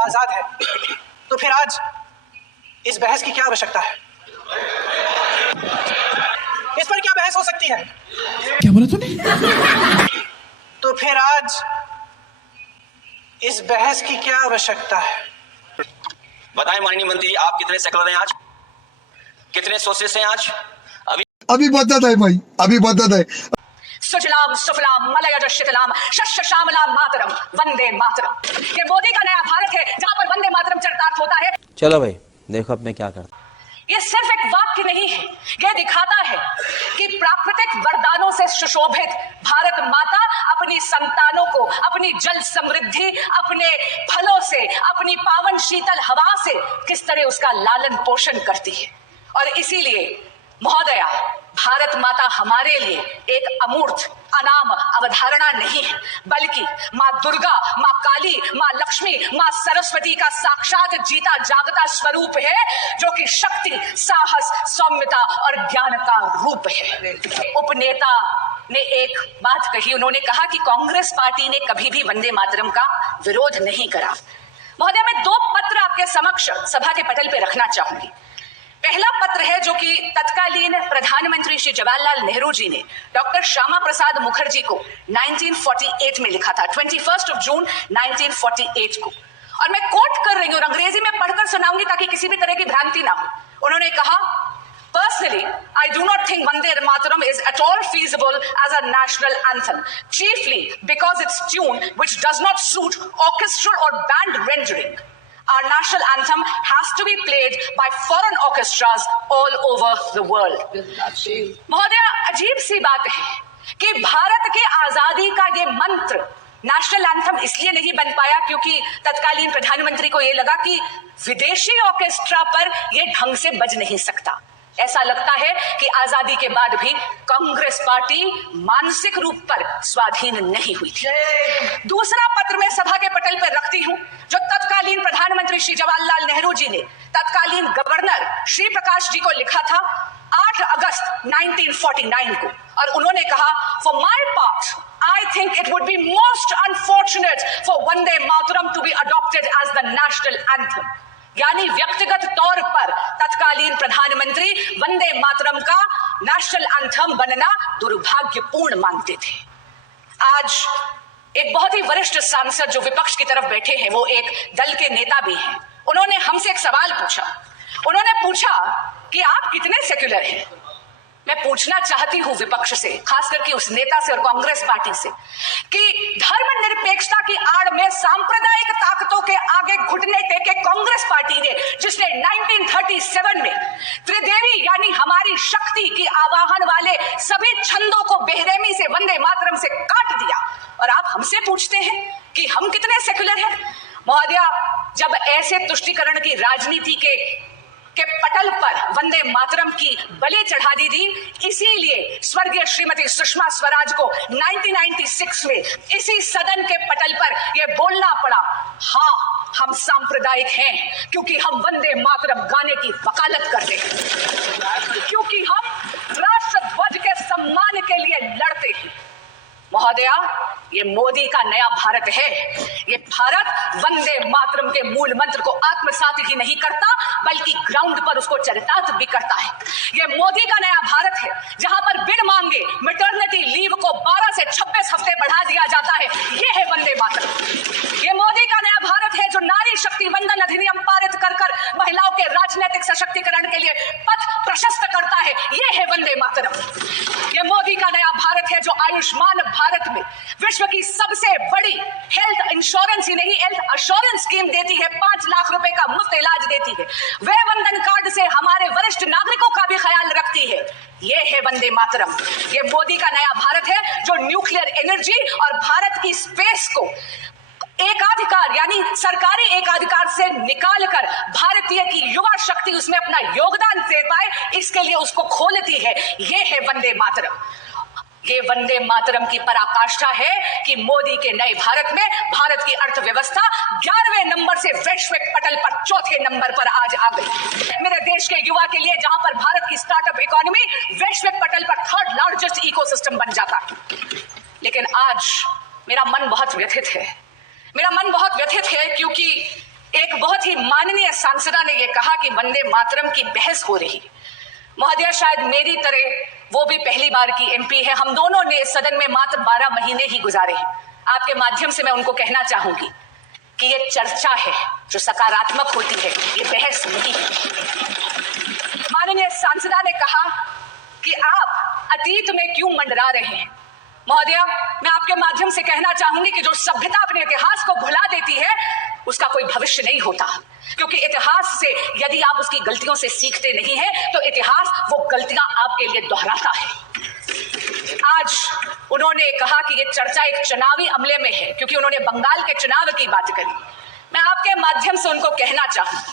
आजाद है, तो फिर आज इस बहस की क्या आवश्यकता है? इस पर क्या बहस हो सकती है? क्या बोला तूने? तो फिर आज इस बहस की क्या आवश्यकता है? बताएं माननीय मंत्री, आप कितने सेकुलर हैं आज, कितने सोशलिस्ट हैं आज? अभी बता दे भाई, अभी बता दे। सुजलाम सुफलाम मलयज शीतलाम शस्य श्यामलाम मातरम वंदे मातरम। ये मोदी का नया भारत है जहां पर वंदे मातरम चरितार्थ होता है। चलो भाई देखो अब मैं क्या करता। ये सिर्फ एक वाक्य नहीं है, यह दिखाता है कि प्राकृतिक वरदानों से सुशोभित भारत माता अपनी संतानों को अपनी जल समृद्धि, अपने फलों से, अपनी पावन शीतल हवा से किस तरह उसका लालन पोषण करती है। और इसीलिए महोदया, भारत माता हमारे लिए एक अमूर्त अनाम अवधारणा नहीं है, बल्कि माँ दुर्गा, माँ काली, माँ लक्ष्मी, माँ सरस्वती का साक्षात जीता जागता स्वरूप है, जो कि शक्ति, साहस, सौम्यता और ज्ञान का रूप है। उपनेता ने एक बात कही, उन्होंने कहा कि कांग्रेस पार्टी ने कभी भी वंदे मातरम का विरोध नहीं करा। महोदया, मैं 2 पत्र आपके समक्ष सभा के पटल पे रखना चाहूंगी। पहला पत्र है जो कि तत्कालीन प्रधानमंत्री श्री जवाहरलाल नेहरू जी ने डॉक्टर श्यामा प्रसाद मुखर्जी को 1948 में लिखा था, 21 जून 1948 को। और मैं कोट कर रही हूं, अंग्रेजी में पढ़कर सुनाऊंगी ताकि किसी भी तरह की भ्रांति ना हो। उन्होंने कहा, Personally, I do not think Vande Mataram is at all feasible as a national anthem, chiefly because its tune, which does not suit orchestral or band rendering. Our national anthem has to be played by foreign orchestras all over the world. महोदया, अजीब सी बात है कि भारत के आजादी का ये मंत्र नेशनल एंथम इसलिए नहीं बन पाया क्योंकि तत्कालीन प्रधानमंत्री को ये लगा कि विदेशी ऑर्केस्ट्रा पर ये ढंग से बज नहीं सकता। ऐसा लगता है कि आजादी के बाद भी कांग्रेस पार्टी मानसिक रूप पर स्वाधीन नहीं हुई थी। दूसरा पत्र मैं सभा के पटल पर रखती हूं, जो तत्कालीन प्रधानमंत्री श्री जवाहरलाल नेहरू जी ने तत्कालीन गवर्नर श्री प्रकाश जी को लिखा था 8 अगस्त 1949 को। और उन्होंने कहा, for my part I think it would be most unfortunate for Vande Mataram to be adopted as the national anthem. यानी व्यक्तिगत तौर पर तत्कालीन प्रधानमंत्री वंदे मातरम का नेशनल एंथम बनना दुर्भाग्यपूर्ण मानते थे। आज एक बहुत ही वरिष्ठ सांसद जो विपक्ष की तरफ बैठे हैं, वो एक दल के नेता भी हैं, उन्होंने हमसे एक सवाल पूछा। उन्होंने पूछा कि आप कितने सेक्युलर हैं। मैं पूछना चाहती हूं विपक्ष से, खास करके उस नेता से और कांग्रेस पार्टी से, कि धर्मनिरपेक्षता की आड़ में सांप्रदायिक ताकतों के आगे घुटने टेके कांग्रेस पार्टी ने, जिसने 1937 में त्रिदेवी यानी हमारी शक्ति की आवाहन वाले सभी छंदों को बेरहमी से वंदे मातरम से काट दिया, और आप हमसे पूछते हैं कि हम कितने सेक्युलर हैं। महोदया, जब ऐसे तुष्टीकरण की राजनीति के पटल पर वंदे मातरम की बलि चढ़ा दी थी, इसीलिए स्वर्गीय श्रीमती सुषमा स्वराज को 1996 में इसी सदन के पटल पर यह बोलना पड़ा, हाँ हम सांप्रदायिक हैं क्योंकि हम वंदे मातरम गाने की वकालत करते हैं, क्योंकि हम राष्ट्र ध्वज के सम्मान के लिए लड़ते हैं। महोदया, ये मोदी का नया भारत है। ये भारत वंदे मातरम के मूल मंत्र को आत्मसात ही नहीं करता, बल्कि ग्राउंड पर उसको चरितार्थ भी करता है। ये मोदी का नया भारत है जहां पर बिन मांगे मैटरनिटी लीव को 12 से 26 हफ्ते बढ़ा दिया जाता है। ये है वंदे मातरम। ये मोदी का नया भारत है जो नारी शक्ति वंदन अधिनियम पारित कर महिलाओं के राजनीतिक सशक्तिकरण के लिए पथ प्रशस्त करता है। ये है वंदे मातरम। ये मोदी का नया भारत है जो आयुष्मान भारत में विश्व की सबसे बड़ी हेल्थ इंश्योरेंस ही नहीं, हेल्थ अश्योरेंस स्कीम देती है, 5 लाख रुपए का मुफ्त इलाज देती है। वह वंदन कार्ड से हमारे वरिष्ठ नागरिकों का भी ख्याल रखती है। ये है वंदे मातरम। ये मोदी का नया भारत है जो न्यूक्लियर एनर्जी और भारत की स्पेस को एकाधिकार यानी सरकारी एकाधिकार से निकालकर भारतीय की युवा शक्ति उसमें अपना योगदान दे पाए, इसके लिए उसको खोलती है। ये है वंदे मातरम। ये वंदे मातरम की पराकाष्ठा है कि मोदी के नए भारत में भारत की अर्थव्यवस्था 11वें नंबर से वैश्विक पटल पर 4थे नंबर पर आज आ गई। मेरे देश के युवा के लिए जहां पर भारत की स्टार्टअप इकोनॉमी वैश्विक पटल पर 3rd लार्जेस्ट इकोसिस्टम बन जाता, लेकिन आज मेरा मन बहुत व्यथित है। मेरा मन बहुत व्यथित है क्योंकि एक बहुत ही माननीय सांसदा ने यह कहा कि वंदे मातरम की बहस हो रही है। महोदया, शायद मेरी तरह वो भी पहली बार की एमपी है। हम दोनों ने सदन में मात्र 12 महीने ही गुजारे हैं। आपके माध्यम से मैं उनको कहना चाहूंगी कि ये चर्चा है जो सकारात्मक होती है, ये बहस नहीं है। माननीय सांसदा ने कहा कि आप अतीत में क्यों मंडरा रहे हैं। महोदया, मैं आपके माध्यम से कहना चाहूंगी कि जो सभ्यता अपने इतिहास को भुला देती है उसका कोई भविष्य नहीं होता, क्योंकि इतिहास से यदि आप उसकी गलतियों से सीखते नहीं हैं तो इतिहास वो गलतियां आपके लिए दोहराता है। आज उन्होंने कहा कि ये चर्चा एक चुनावी अमले में है, क्योंकि उन्होंने बंगाल के चुनाव की बात करी। मैं आपके माध्यम से उनको कहना चाहूंगी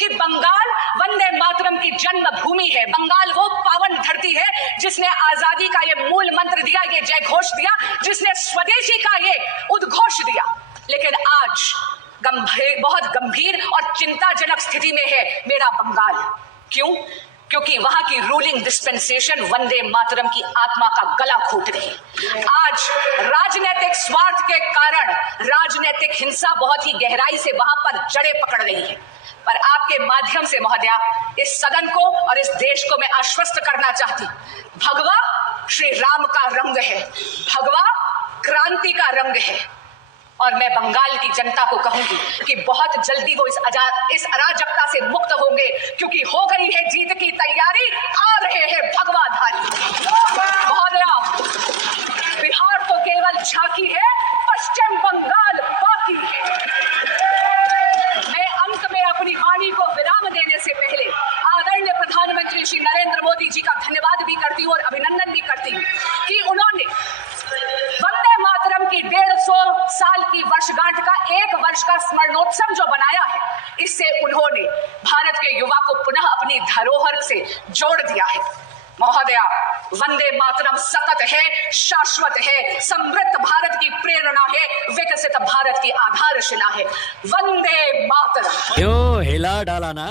कि बंगाल वंदे मातरम की जन्मभूमि है। बंगाल वो पावन धरती है जिसने आजादी का ये मूल मंत्र दिया, ये जय घोष दिया, जिसने स्वदेशी का ये उद्घोष दिया। लेकिन आज बहुत गंभीर और चिंताजनक स्थिति में है मेरा बंगाल। क्यों? क्योंकि वहां की रूलिंग डिस्पेंसेशन वंदे मातरम की आत्मा का गला घोट रही है। आज राजनीतिक स्वार्थ के कारण राजनीतिक हिंसा बहुत ही गहराई से वहां पर जड़ें पकड़ रही है। पर आपके माध्यम से महोदया, इस सदन को और इस देश को मैं आश्वस्त करना चाहती हूं, भगवा श्री राम का रंग है, भगवा क्रांति का रंग है। और मैं बंगाल की जनता को कहूंगी कि बहुत जल्दी वो इस अराजकता से मुक्त होंगे, क्योंकि हो गई है जीत की तैयारी, आ रहे हैं भगवाधारी। महोदया, बिहार तो केवल झांकी है, पश्चिम बंगाल बाकी है। मैं अंत में अपनी वाणी को विराम देने से पहले आदरणीय प्रधानमंत्री श्री नरेंद्र मोदी जी का धन्यवाद भी करती हूँ और अभिनंदन भी करती हूँ कि उन्होंने वंदे मातरम की 150 साल की वर्षगांठ का 1 वर्ष का स्मरणोत्सव जो बनाया है, इससे उन्होंने भारत के युवा को पुनः अपनी धरोहर से जोड़ दिया है। महोदया, वंदे मातरम सतत है, शाश्वत है, समृद्ध भारत की प्रेरणा है, विकसित भारत की आधारशिला है। वंदे मातरम। क्यों हिला डाला ना।